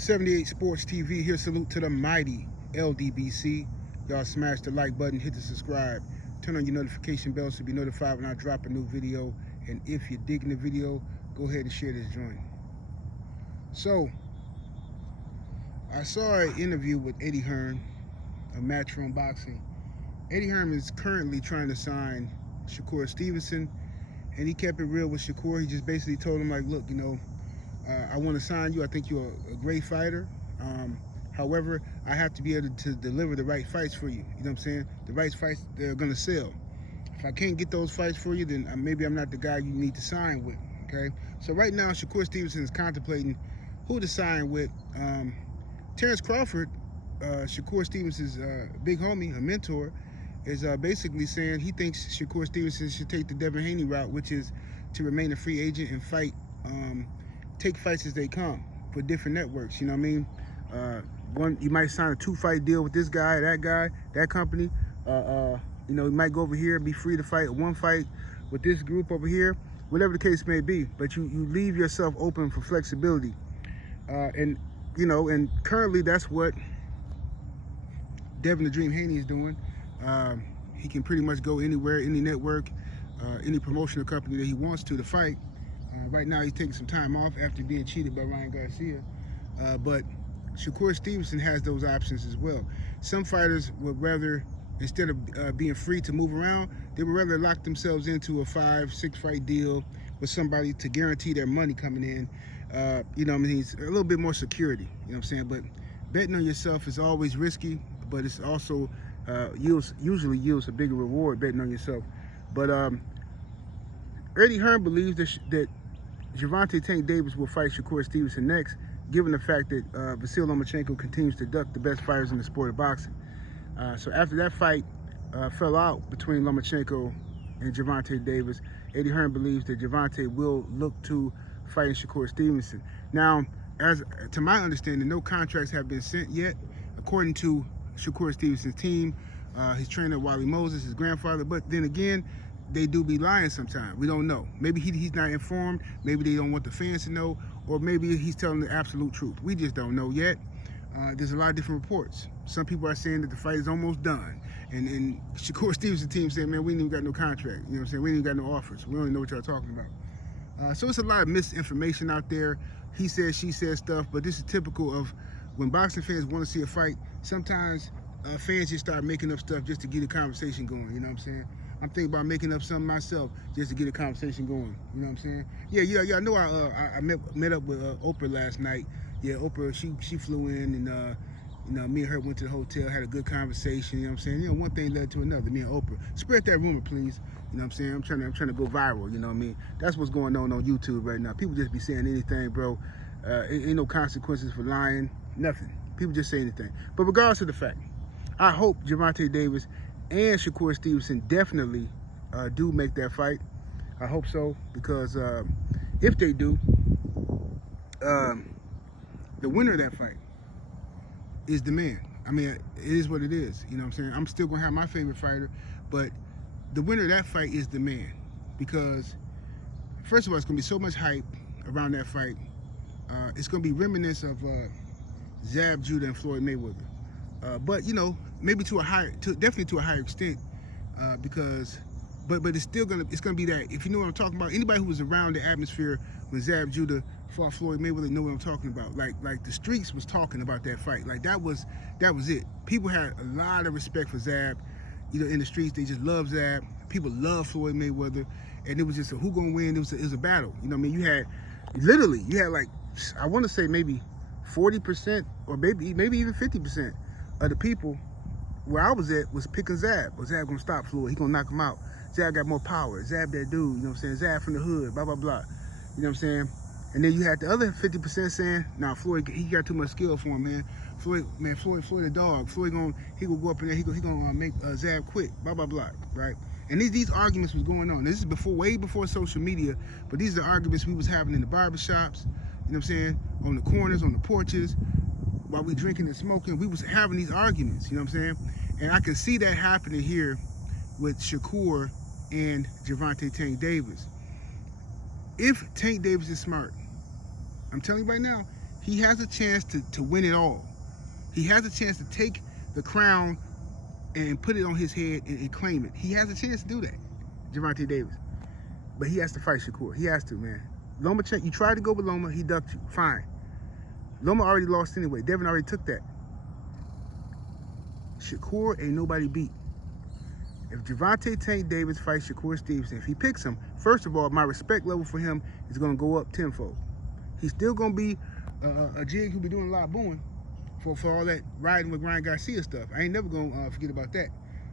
78 Sports TV here. Salute to the mighty LDBC. Y'all smash the like button, hit the subscribe, turn on your notification bell to be notified when I drop a new video. And if you're digging the video, go ahead and share this joint. So, I saw an interview with Eddie Hearn of Matchroom Boxing. Eddie Hearn is currently trying to sign Shakur Stevenson, and he kept it real with Shakur. He just basically told him, like, look, you know, I want to sign you. I think you're a great fighter. However, I have to be able to deliver the right fights for you. You know what I'm saying? The right fights that are going to sell. If I can't get those fights for you, then maybe I'm not the guy you need to sign with, okay? So right now, Shakur Stevenson is contemplating who to sign with. Terrence Crawford, Shakur Stevenson's big homie, a mentor, is basically saying he thinks Shakur Stevenson should take the Devin Haney route, which is to remain a free agent and fight, take fights as they come for different networks. You know what I mean? You might sign a 2-fight deal with this guy, that company. You know, you might go over here, be free to fight a 1-fight with this group over here, whatever the case may be. But you leave yourself open for flexibility. And you know, and currently that's what Devin the Dream Haney is doing. He can pretty much go anywhere, any network, any promotional company that he wants to fight. Right now he's taking some time off after being cheated by Ryan Garcia. But Shakur Stevenson has those options as well. Some fighters would rather, instead of being free to move around, they would rather lock themselves into a 5-6 fight deal with somebody to guarantee their money coming in. You know what I mean? It's a little bit more security, you know what I'm saying? But betting on yourself is always risky, but it's also usually yields a bigger reward betting on yourself. But Eddie Hearn believes that Gervonta Tank Davis will fight Shakur Stevenson next, given the fact that Vasyl Lomachenko continues to duck the best fighters in the sport of boxing. So after that fight fell out between Lomachenko and Gervonta Davis, Eddie Hearn believes that Gervonta will look to fighting Shakur Stevenson. Now, as to my understanding, no contracts have been sent yet, according to Shakur Stevenson's team, his trainer Wally Moses, his grandfather. But then again, they do be lying sometimes. We don't know. Maybe he's not informed. Maybe they don't want the fans to know, or maybe he's telling the absolute truth. We just don't know yet. There's a lot of different reports. Some people are saying that the fight is almost done, and Shakur Stevenson's team saying, man, we ain't even got no contract. You know what I'm saying? We ain't even got no offers. We don't even know what y'all talking about. So it's a lot of misinformation out there. He says, she says stuff, but this is typical of when boxing fans want to see a fight. Sometimes fans just start making up stuff just to get a conversation going. You know what I'm saying? I'm thinking about making up something myself just to get a conversation going. You know what I'm saying? Yeah. I know I met up with Oprah last night. Yeah, Oprah, she flew in, and you know, me and her went to the hotel, had a good conversation. You know what I'm saying? You know, one thing led to another. Me and Oprah. Spread that rumor, please. You know what I'm saying? I'm trying to go viral. You know what I mean? That's what's going on YouTube right now. People just be saying anything, bro. Ain't no consequences for lying. Nothing. People just say anything. But regardless of the fact, I hope Gervonta Davis and Shakur Stevenson definitely do make that fight. I hope so, because if they do, the winner of that fight is the man. I mean, it is what it is. You know what I'm saying? I'm still going to have my favorite fighter, but the winner of that fight is the man. Because, first of all, it's going to be so much hype around that fight. It's going to be reminiscent of Zab Judah and Floyd Mayweather. But, you know, maybe definitely to a higher extent, because, but it's still going to be that, if you know what I'm talking about, anybody who was around the atmosphere when Zab Judah fought Floyd Mayweather know what I'm talking about. Like the streets was talking about that fight. Like that was it. People had a lot of respect for Zab. You know, in the streets, they just love Zab. People love Floyd Mayweather, and it was just a who gonna win. It was a battle. You know what I mean? You had like, I want to say maybe 40% or maybe even 50% of the people where I was at was picking Zab. Was Zab gonna stop Floyd? He gonna knock him out. Zab got more power. Zab that dude. You know what I'm saying? Zab from the hood. Blah blah blah. You know what I'm saying? And then you had the other 50% saying, nah, Floyd, he got too much skill for him, man. Floyd a dog. Floyd he gonna go up in there, he gonna make Zab quit, blah, blah, blah, right? And these arguments was going on. This is way before social media, but these are arguments we was having in the barbershops, you know what I'm saying? On the corners, on the porches, while we drinking and smoking, we was having these arguments, you know what I'm saying? And I can see that happening here with Shakur and Gervonta Tank Davis. If Tank Davis is smart, I'm telling you right now, He has a chance to win it all. He has a chance to take the crown and put it on his head and claim it. He has a chance to do that, Gervonta Davis. But he has to fight Shakur. He has to, man. Lomachenko, you tried to go with Loma, he ducked you. Fine. Loma already lost anyway. Devin already took that. Shakur ain't nobody beat. If Gervonta Tank Davis fights Shakur Stevenson, if he picks him, first of all, my respect level for him is going to go up tenfold. He's still going to be a jig who'll be doing a lot of booing for all that riding with Ryan Garcia stuff. I ain't never going to forget about that,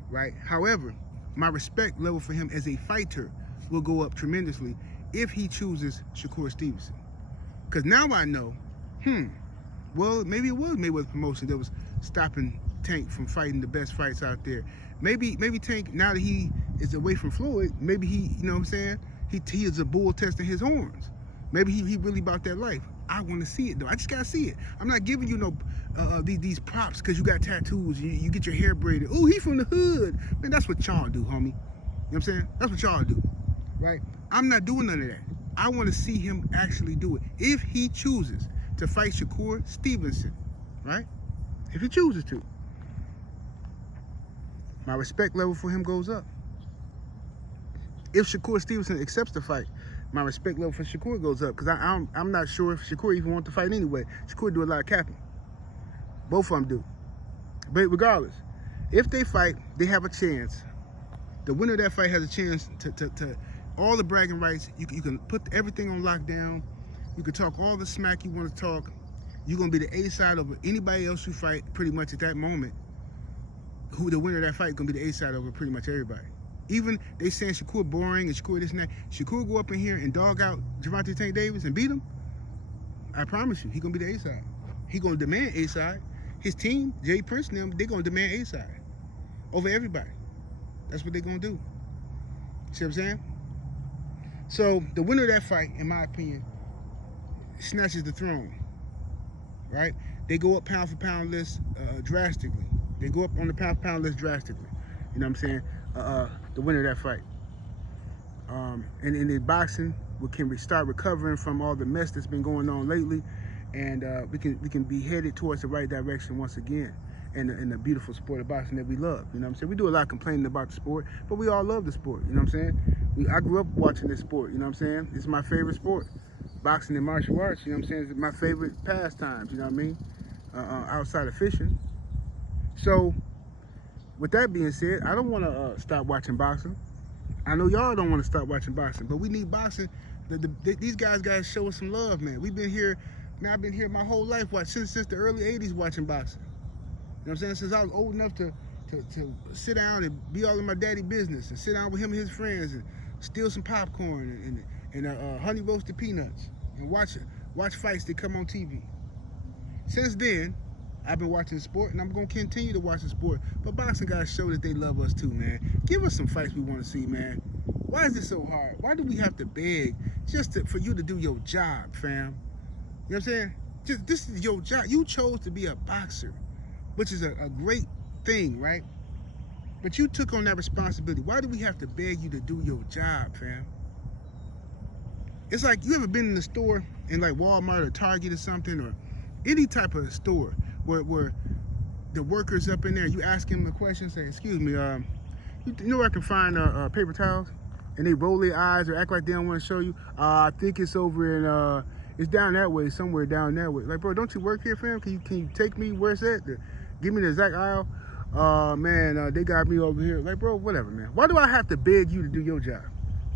right? However, my respect level for him as a fighter will go up tremendously if he chooses Shakur Stevenson. Because now I know, well, maybe it was Mayweather's promotion that was stopping Tank from fighting the best fights out there. Maybe Tank, now that he is away from Floyd, maybe he, you know what I'm saying? He is a bull testing his horns. Maybe he really about that life. I want to see it though. I just gotta see it. I'm not giving you no these props because you got tattoos. You get your hair braided. Oh, he from the hood. Man, that's what y'all do, homie. You know what I'm saying? That's what y'all do, right? I'm not doing none of that. I want to see him actually do it. If he chooses to fight Shakur Stevenson, right? If he chooses to, my respect level for him goes up. If Shakur Stevenson accepts the fight, my respect level for Shakur goes up because I'm not sure if Shakur even wants to fight anyway. Shakur do a lot of capping. Both of them do. But regardless, if they fight, they have a chance. The winner of that fight has a chance to all the bragging rights. You can put everything on lockdown. You can talk all the smack you want to talk. You're going to be the A side over anybody else you fight pretty much at that moment. Who the winner of that fight is going to be the A side over pretty much everybody. Even they saying Shakur boring and Shakur this and that. Shakur go up in here and dog out Gervonta Tank Davis and beat him. I promise you, he going to be the A side. He going to demand A side. His team, Jay Prince and them, they going to demand A side over everybody. That's what they going to do. See what I'm saying? So the winner of that fight, in my opinion, snatches the throne. Right? They go up pound for pound list drastically. They go up on the pound for pound list drastically. You know what I'm saying? The winner of that fight. And in boxing, we can start recovering from all the mess that's been going on lately, and we can be headed towards the right direction once again in the beautiful sport of boxing that we love. You know what I'm saying? We do a lot of complaining about the sport, but we all love the sport. You know what I'm saying? I grew up watching this sport. You know what I'm saying? It's my favorite sport. Boxing and martial arts. You know what I'm saying? It's my favorite pastimes. You know what I mean? Outside of fishing. So, with that being said, I don't want to stop watching boxing. I know y'all don't want to stop watching boxing, but we need boxing. These guys got to show us some love, man. We've been here, man, I've been here my whole life, since the early 80s watching boxing. You know what I'm saying? Since I was old enough to sit down and be all in my daddy business and sit down with him and his friends and steal some popcorn and honey roasted peanuts and watch fights that come on TV. Since then, I've been watching the sport, and I'm going to continue to watch the sport. But boxing guys show that they love us too, man. Give us some fights we want to see, man. Why is it so hard? Why do we have to beg just for you to do your job, fam? You know what I'm saying? This is your job. You chose to be a boxer, which is a great thing, right? But you took on that responsibility. Why do we have to beg you to do your job, fam? It's like, you ever been in the store, in like Walmart or Target or something, or any type of store, where the workers up in there, you ask them the question, say, excuse me, you know where I can find paper towels? And they roll their eyes or act like they don't want to show you. I think it's over in, it's down that way, somewhere down that way. Like, bro, don't you work here, fam? Can you take me, where's that? Give me the exact aisle. Man, they got me over here. Like, bro, whatever, man. Why do I have to beg you to do your job?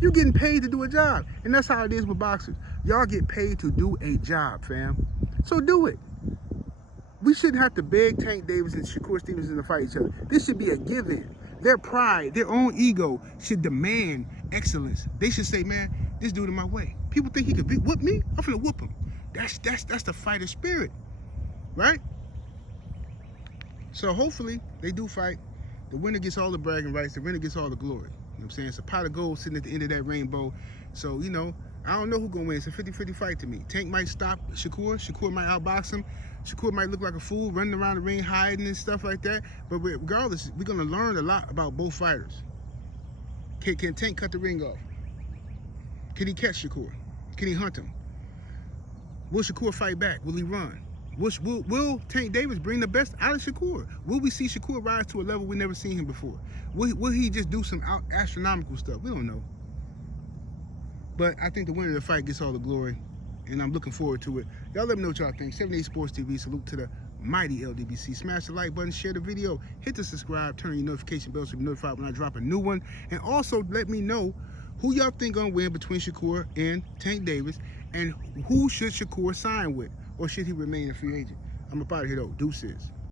You're getting paid to do a job. And that's how it is with boxers. Y'all get paid to do a job, fam. So do it. We shouldn't have to beg Tank Davis and Shakur Stevenson to fight each other. This should be a given. Their pride, their own ego should demand excellence. They should say, man, this dude in my way. People think he could whoop me? I'm finna whoop him. That's the fighter spirit, right? So hopefully they do fight. The winner gets all the bragging rights. The winner gets all the glory. You know what I'm saying? It's a pot of gold sitting at the end of that rainbow. So, you know, I don't know who's going to win. It's a 50-50 fight to me. Tank might stop Shakur. Shakur might outbox him. Shakur might look like a fool running around the ring hiding and stuff like that. But regardless, we're going to learn a lot about both fighters. Can Tank cut the ring off? Can he catch Shakur? Can he hunt him? Will Shakur fight back? Will he run? Will Tank Davis bring the best out of Shakur? Will we see Shakur rise to a level we never seen him before? Will he just do some astronomical stuff? We don't know. But I think the winner of the fight gets all the glory, and I'm looking forward to it. Y'all let me know what y'all think. 78 Sports TV, salute to the mighty LDBC. Smash the like button, share the video, hit the subscribe, turn your notification bell so you're notified when I drop a new one. And also let me know who y'all think gonna win between Shakur and Tank Davis, and who should Shakur sign with, or should he remain a free agent? I'm up out of here though. Deuces.